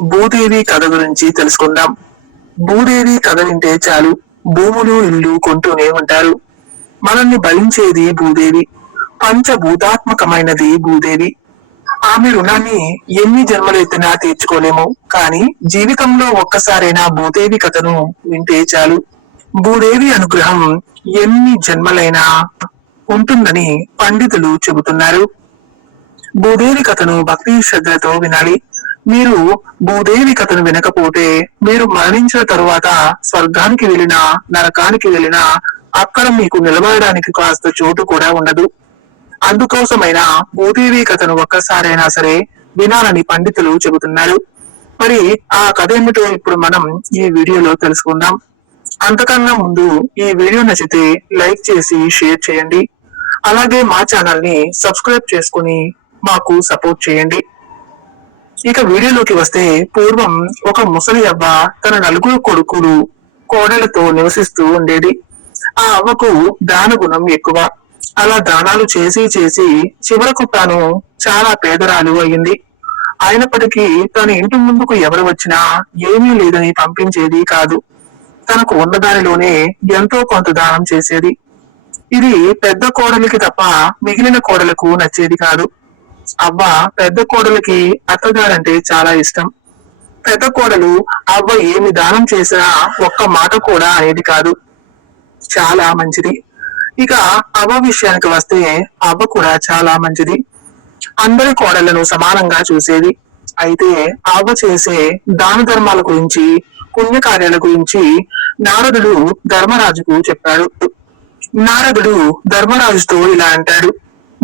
భూదేవి కథ గురించి తెలుసుకుందాం. భూదేవి కథ వింటే చాలు భూములు ఇల్లు కొంటూనే ఉంటారు. మనల్ని భరించేది భూదేవి. పంచభూతాత్మకమైనది భూదేవి. ఆమె రుణాన్ని ఎన్ని జన్మలెత్తినా తీర్చుకోలేము. కానీ జీవితంలో ఒక్కసారైనా భూదేవి కథను వింటే చాలు. భూదేవి అనుగ్రహం ఎన్ని జన్మలైనా ఉంటుందని పండితులు చెబుతున్నారు. భూదేవి కథను భక్తి శ్రద్ధలతో వినాలి. మీరు భూదేవి కథను వినకపోతే మీరు మరణించిన తరువాత స్వర్గానికి వెళ్ళినా నరకానికి వెళ్ళినా అక్కడ మీకు నిలబడడానికి కాస్త చోటు కూడా ఉండదు. అందుకోసమైన భూదేవి కథను ఒక్కసారైనా సరే వినాలని పండితులు చెబుతున్నారు. మరి ఆ కథ ఏమిటో ఇప్పుడు మనం ఈ వీడియోలో తెలుసుకుందాం. అంతకన్నా ముందు ఈ వీడియో నచ్చితే లైక్ చేసి షేర్ చేయండి. అలాగే మా ఛానల్ని సబ్స్క్రైబ్ చేసుకుని మాకు సపోర్ట్ చేయండి. ఇక వీడియోలోకి వస్తే పూర్వం ఒక ముసలి అవ్వ తన నలుగురు కొడుకులు కోడలతో నివసిస్తూ ఉండేది. ఆ అవ్వకు దాన గుణం ఎక్కువ. అలా దానాలు చేసి చేసి చివరకు తాను చాలా పేదరాలు అయింది. అయినప్పటికీ తన ఇంటి ముందుకు ఎవరు వచ్చినా ఏమీ లేదని పంపించేది కాదు. తనకు ఉన్నదానిలోనే ఎంతో కొంత దానం చేసేది. ఇది పెద్ద కోడలికి తప్ప మిగిలిన కోడలకు నచ్చేది కాదు. అవ్వ పెద్ద కోడలికి అత్తగారంటే చాలా ఇష్టం. పెద్ద కోడలు అవ్వ ఏమి దానం చేసినా ఒక్క మాట కూడా అనేది కాదు. చాలా మంచిది. ఇక అవ్వ విషయానికి వస్తే అవ్వ కూడా చాలా మంచిది. అందరి కోడళ్ళను సమానంగా చూసేది. అయితే అవ్వ చేసే దాన ధర్మాల గురించి పుణ్యకార్యాల గురించి నారదుడు ధర్మరాజుకు చెప్పాడు. నారదుడు ధర్మరాజుతో ఇలా అంటాడు.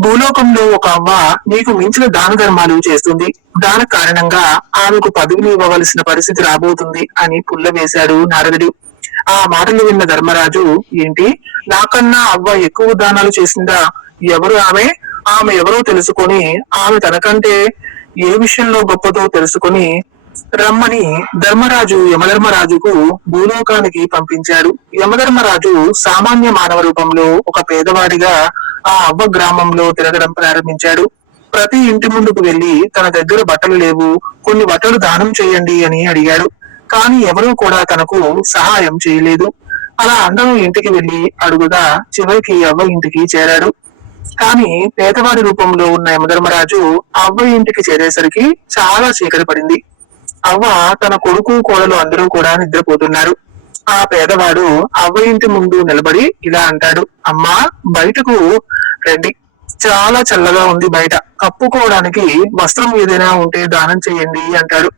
భూలోకంలో ఒక అవ్వ నీకు మించిన దాన ధర్మాలు చేస్తుంది. దాని కారణంగా ఆమెకు పదవిని ఇవ్వవలసిన పరిస్థితి రాబోతుంది అని పుల్ల వేశాడు నారదుడు. ఆ మాటలు విన్న ధర్మరాజు ఏంటి? నాకన్నా అవ్వ ఎక్కువ దానాలు చేసిందా? ఎవరు ఆమె? ఆమె ఎవరో తెలుసుకొని ఆమె తనకంటే ఏ విషయంలో గొప్పదో తెలుసుకొని రమ్మని ధర్మరాజు యమధర్మరాజుకు భూలోకానికి పంపించాడు. యమధర్మరాజు సామాన్య మానవ రూపంలో ఒక పేదవాడిగా ఆ అవ్వ గ్రామంలో తిరగడం ప్రారంభించాడు. ప్రతి ఇంటి ముందుకు వెళ్ళి తన దగ్గర బట్టలు లేవు కొన్ని బట్టలు దానం చేయండి అని అడిగాడు. కానీ ఎవరూ కూడా తనకు సహాయం చేయలేదు. అలా అందరూ ఇంటికి వెళ్ళి అడుగుగా చివరికి అవ్వ ఇంటికి చేరాడు. కానీ పేదవాడి రూపంలో ఉన్న యమధర్మరాజు అవ్వ ఇంటికి చేరేసరికి చాలా చీకటి పడింది. అవ్వ తన కొడుకు కోడలు అందరూ కూడా నిద్రపోతున్నారు. ఆ పేదవాడు అవ్వ ఇంటి ముందు నిలబడి ఇలా అంటాడు అమ్మా బయటకు రండి. చాలా చల్లగా ఉంది బయట. కప్పుకోవడానికి వస్త్రం ఏదైనా ఉంటే దానం చేయండి అంటాడు.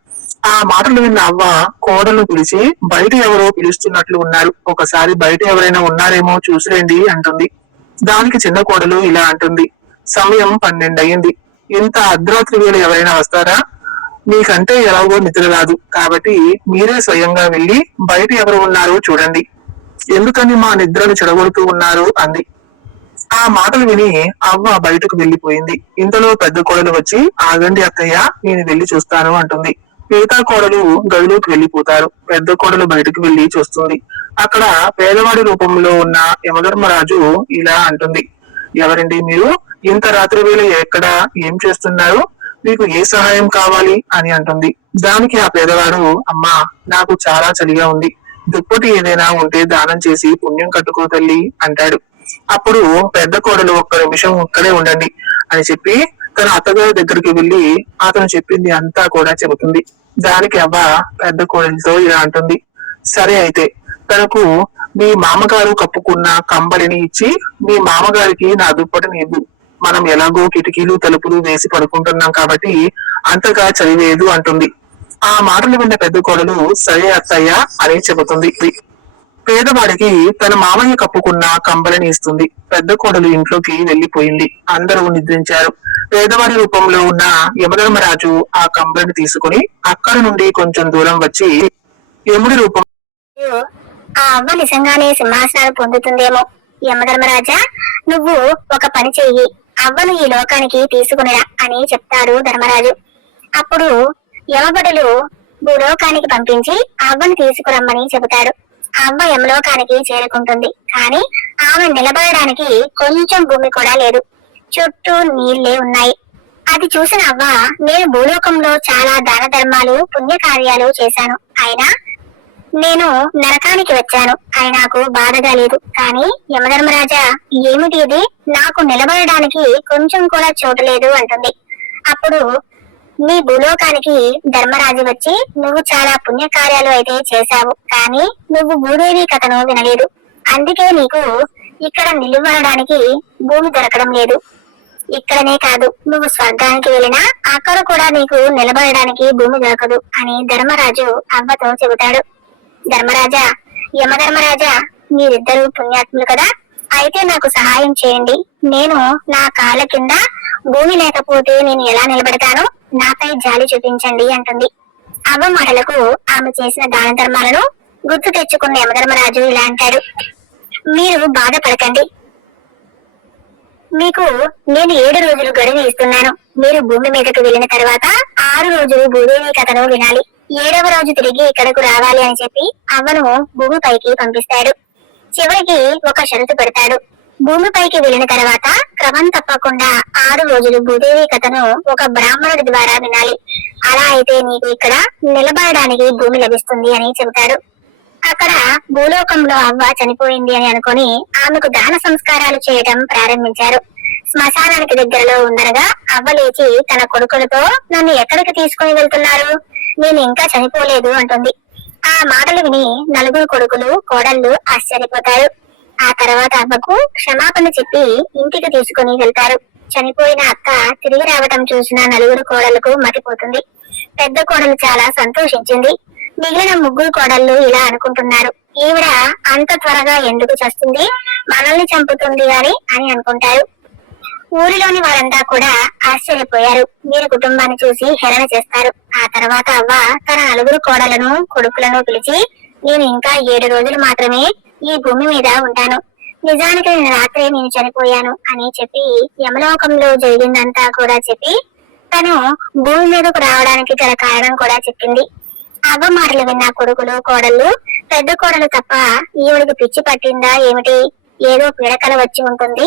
ఆ మాటలు విన్న అవ్వ కోడలు పిలిచి బయట ఎవరో పిలుస్తున్నట్లు ఉన్నారు. ఒకసారి బయట ఎవరైనా ఉన్నారేమో చూసిరండి అంటుంది. దానికి చిన్న కోడలు ఇలా అంటుంది. సమయం పన్నెండు అయ్యింది ఇంత అర్ధరాత్రి వేళ ఎవరైనా వస్తారా? మీకంటే ఎలాగో నిద్ర రాదు. కాబట్టి మీరే స్వయంగా వెళ్ళి బయట ఎవరు ఉన్నారో చూడండి. ఎందుకని మా నిద్రను చెడగొడుతూ ఉన్నారు అంది. ఆ మాటలు విని అవ్వ బయటకు వెళ్ళిపోయింది ఇంతలో పెద్ద కోడలు వచ్చి ఆగండి అత్తయ్య నేను వెళ్ళి చూస్తాను అంటుంది. మిగతా కోడలు గదిలోకి వెళ్ళిపోతారు పెద్ద కోడలు బయటకు వెళ్ళి చూస్తుంది. అక్కడ పేదవాడి రూపంలో ఉన్న యమధర్మరాజు ఇలా అంటుంది. ఎవరండి మీరు? ఇంత రాత్రి వేళ ఎక్కడ? ఏం చేస్తున్నారు? మీకు ఏ సహాయం కావాలి అని అంటుంది. దానికి ఆ పేదవాడు అమ్మా నాకు చాలా చలిగా ఉంది. దుప్పటి ఏదైనా ఉంటే దానం చేసి పుణ్యం కట్టుకో తల్లి అంటాడు. అప్పుడు పెద్ద కోడలు ఒక్క నిమిషం ఒక్కడే ఉండండి అని చెప్పి తన అత్తగారి దగ్గరికి వెళ్ళి అతను చెప్పింది అంతా కూడా చెబుతుంది. దానికి అవ్వ పెద్ద కోడలితో ఇలా అంటుంది. సరే అయితే తనకు మీ మామగారు కప్పుకున్న కంబలిని ఇచ్చి మీ మామగారికి నా దుప్పటిని ఇవ్వు. మనం ఎలాగో కిటికీలు తలుపులు వేసి పడుకుంటున్నాం కాబట్టి అంతగా చదివేదు అంటుంది. ఆ మాటలు విన్న పెద్ద కోడలు సరే అత్తయ్య అని చెబుతుంది. పేదవాడికి తన మామయ్య కప్పుకున్న కంబలని ఇస్తుంది. పెద్ద కోడలు ఇంట్లోకి వెళ్ళిపోయింది అందరూ నిద్రించారు. పేదవాడి రూపంలో ఉన్న యమధర్మరాజు ఆ కంబలని తీసుకుని అక్కడి నుండి కొంచెం దూరం వచ్చి యముడి రూపం ఆ అవ్వ నిజంగానే సింహాసనాలు పొందుతుందేమో. యమధర్మరాజా నువ్వు ఒక పని చెయ్యి. అవ్వను ఈ లోకానికి తీసుకునిరా అని చెప్తాడు ధర్మరాజు. అప్పుడు యమభటులు భూలోకానికి పంపించి అవ్వను తీసుకురమ్మని చెబుతాడు అవ్వ యమలోకానికి చేరుకుంటుంది. కానీ ఆమె నిలబడడానికి కొంచెం భూమి కూడా లేదు. చుట్టూ నీళ్ళే ఉన్నాయి. అది చూసిన అవ్వ నేను భూలోకంలో చాలా దాన ధర్మాలు పుణ్యకార్యాలు చేశాను. అయినా నేను నరకానికి వచ్చాను. అది నాకు బాధగా లేదు. కానీ యమధర్మరాజా ఏమిటి ఇది? నాకు నిలబడడానికి కొంచెం కూడా చోటు లేదు అంటుంది. అప్పుడు నీ భూలోకానికి ధర్మరాజు వచ్చి నువ్వు చాలా పుణ్యకార్యాలు అయితే చేశావు కానీ నువ్వు భూదేవి కథను వినలేదు. అందుకే నీకు ఇక్కడ నిలబడడానికి భూమి దొరకడం లేదు. ఇక్కడనే కాదు నువ్వు స్వర్గానికి వెళ్ళినా అక్కడ కూడా నీకు నిలబడడానికి భూమి దొరకదు అని ధర్మరాజు అవ్వతో చెబుతాడు. ధర్మరాజా యమధర్మరాజా మీరిద్దరూ పుణ్యాత్ములు కదా? అయితే నాకు సహాయం చేయండి. నేను నా కాళ్ళ కింద భూమి లేకపోతే నేను ఎలా నిలబడతాను నాపై జాలి చూపించండి అంటుంది. అవ్వ మాటలకు ఆమె చేసిన దాన ధర్మాలను గుర్తు తెచ్చుకున్న యమధర్మరాజు ఇలా అంటాడు. మీరు బాధపడకండి. మీకు నేను ఏడు రోజులు గడువు ఇస్తున్నాను. మీరు భూమి మీదకు వెళ్ళిన తర్వాత ఆరు రోజులు భూదేవి కథను వినాలి. ఏడవ రోజు తిరిగి ఇక్కడకు రావాలి అని చెప్పి అవ్వను భూమిపైకి పంపిస్తాడు. చివరికి ఒక షరతు పెడతాడు. భూమిపైకి వెళ్ళిన తర్వాత క్రమం తప్పకుండా ఆరు రోజులు భూదేవి కథను ఒక బ్రాహ్మణుడి ద్వారా వినాలి. అలా అయితే నీకు ఇక్కడ నిలబడడానికి భూమి లభిస్తుంది అని చెబుతాడు. అక్కడ భూలోకంలో అవ్వ చనిపోయింది అని అనుకుని ఆమెకు దాన సంస్కారాలు చేయటం ప్రారంభించారు. శ్మశానానికి దగ్గరలో ఉండగా అవ్వ లేచి తన కొడుకులతో నన్ను ఎక్కడికి తీసుకుని వెళ్తున్నారు? నేను ఇంకా చనిపోలేదు అంటుంది. ఆ మాటలు విని నలుగురు కొడుకులు కోడళ్ళు ఆశ్చర్యపోతారు. ఆ తర్వాత అమ్మకు క్షమాపణ చెప్పి ఇంటికి తీసుకుని వెళ్తారు. చనిపోయిన అక్క తిరిగి రావటం చూసిన నలుగురు కోడలకు మతిపోతుంది. పెద్ద కోడలు చాలా సంతోషించింది. మిగిలిన ముగ్గురు కోడళ్ళు ఇలా అనుకుంటున్నారు. ఈవిడ అంత త్వరగా ఎందుకు చస్తుంది? మనల్ని చంపుతుంది అని అని అనుకుంటారు. ఊరిలోని వారంతా కూడా ఆశ్చర్యపోయారు. వీరి కుటుంబాన్ని చూసి హేళన చేస్తారు. ఆ తర్వాత అవ్వ తన నలుగురు కోడలను కొడుకులను పిలిచి నేను ఇంకా ఏడు రోజులు మాత్రమే ఈ భూమి మీద ఉంటాను. నిజానికి నేను రాత్రే నేను చనిపోయాను అని చెప్పి యమలోకంలో జరిగిందంతా కూడా చెప్పి తను భూమి మీదకు రావడానికి గల కారణం కూడా చెప్పింది. అవ్వ మాటలు విన్న కొడుకులు కోడళ్ళు పెద్ద కోడలు తప్ప ఈవిడికి పిచ్చి పట్టిందా ఏమిటి? ఏదో పీడకల వచ్చి ఉంటుంది.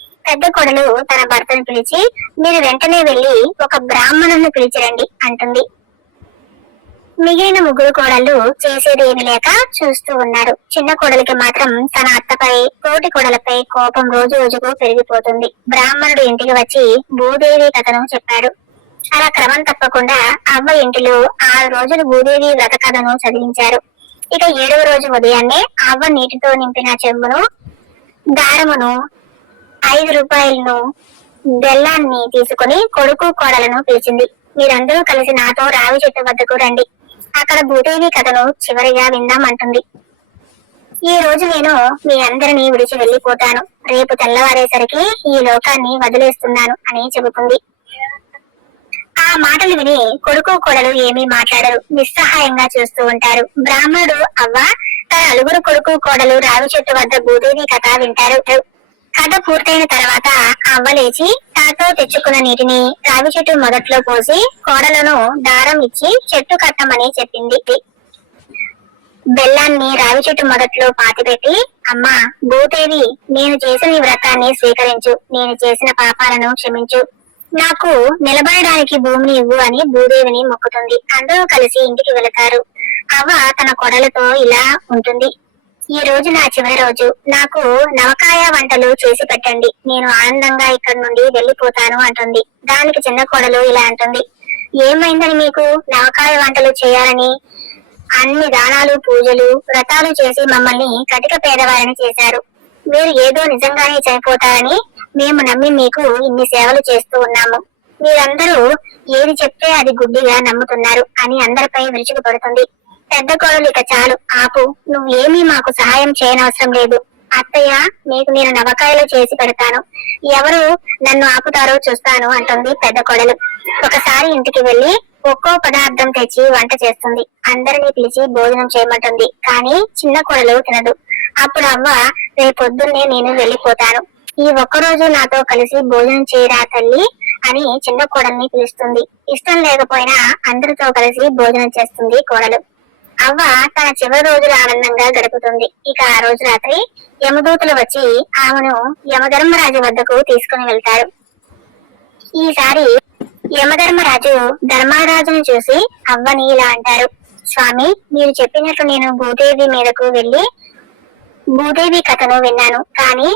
పెద్ద కొడలు తన భర్తను పిలిచి మీరు వెంటనే వెళ్ళి ఒక బ్రాహ్మణుని పిలిచిరండి అంటుంది. మిగిలిన ముగ్గురు కోడళ్ళు చేసేది ఏమి లేక చూస్తూ ఉన్నారు. చిన్న కోడలికి మాత్రం తన అత్తపై తోటి కోడలపై కోపం రోజు రోజుకు పెరిగిపోతుంది. బ్రాహ్మణుడు ఇంటికి వచ్చి భూదేవి కథను చెప్పాడు. అలా క్రమం తప్పకుండా అవ్వ ఇంటిలో ఆరు రోజులు భూదేవి వ్రత కథను చదివించారు. ఇక ఏడవ రోజు ఉదయాన్నే అవ్వ నీటితో నింపిన చెంబును దారమును ఐదు రూపాయలను బెల్లాన్ని తీసుకుని కొడుకు కోడలను పిలిచింది. మీరందరూ కలిసి నాతో రావి చెట్టు వద్దకు రండి. అక్కడ భూదేవి కథను చివరిగా విందామంటుంది. ఈ రోజు నేను మీ అందరినీ విడిచి వెళ్ళిపోతాను రేపు తెల్లవారేసరికి ఈ లోకాన్ని వదిలేస్తున్నాను అని చెబుతుంది. ఆ మాటలు విని కొడుకు కోడలు ఏమీ మాట్లాడరు. నిస్సహాయంగా చూస్తూ ఉంటారు. బ్రాహ్మణుడు అవ్వ తన నలుగురు కొడుకు కోడలు రావి చెట్టు వద్ద భూదేవి కథ వింటారు. కథ పూర్తయిన తర్వాత అవ్వలేచి తాతో తెచ్చుకున్న నీటిని రావి చెట్టు మొదట్లో పోసి కోడలను దారం ఇచ్చి చెట్టు కట్టమని చెప్పింది. బెల్లాన్ని రావి చెట్టు మొదట్లో పాతిపెట్టి అమ్మా భూదేవి నేను చేసిన ఈ వ్రతాన్ని స్వీకరించు. నేను చేసిన పాపాలను క్షమించు. నాకు నిలబడడానికి భూమిని ఇవ్వు అని భూదేవిని మొక్కుతుంది. అందరూ కలిసి ఇంటికి వెళతారు. అవ్వ తన కొడలతో ఇలా ఉంటుంది. ఈ రోజు నా చివరి రోజు. నాకు నవకాయ వంటలు చేసి పెట్టండి. నేను ఆనందంగా ఇక్కడ నుండి వెళ్ళిపోతాను అంటుంది. దానికి చిన్న కోడలు ఇలా అంటుంది. ఏమైందని మీకు? నవకాయ వంటలు చేయాలని అన్ని దానాలు పూజలు వ్రతాలు చేసి మమ్మల్ని కటిక పేదవారిని చేశారు. మీరు ఏదో నిజంగానే చనిపోతారని మేము నమ్మి మీకు ఇన్ని సేవలు చేస్తూ ఉన్నాము. మీరందరూ ఏది చెప్తే అది గుడ్డిగా నమ్ముతున్నారు అని అందరిపై విరుచుకుపడుతుంది. పెద్ద కోడలు ఇక చాలు. ఆపు నువ్వేమీ మాకు సహాయం చేయనవసరం లేదు. అత్తయ్య నీకు నేను నవకాయలు చేసి పెడతాను. ఎవరు నన్ను ఆపుతారో చూస్తాను అంటుంది పెద్ద కోడలు. ఒకసారి ఇంటికి వెళ్ళి ఒక్కో పదార్థం తెచ్చి వంట చేస్తుంది. అందరినీ పిలిచి భోజనం చేయమంటుంది. కానీ చిన్న కొడలు తినదు. అప్పుడు అవ్వ రేపొద్దున్నే నేను వెళ్ళిపోతాను. ఈ ఒక్క రోజు నాతో కలిసి భోజనం చేయరా తల్లి అని చిన్న కోడల్ని పిలుస్తుంది. ఇష్టం లేకపోయినా అందరితో కలిసి భోజనం చేస్తుంది కోడలు. అవ్వ తన చివరి రోజులు ఆనందంగా గడుపుతుంది. ఇక ఆ రోజు రాత్రి యమదూతలు వచ్చి ఆమెను యమధర్మరాజు వద్దకు తీసుకుని వెళ్తారు. ఈసారి యమధర్మరాజు ధర్మరాజును చూసి అవ్వని ఇలా అంటారు. స్వామి మీరు చెప్పినట్లు నేను భూదేవి మీదకు వెళ్ళి భూదేవి కథను విన్నాను. కానీ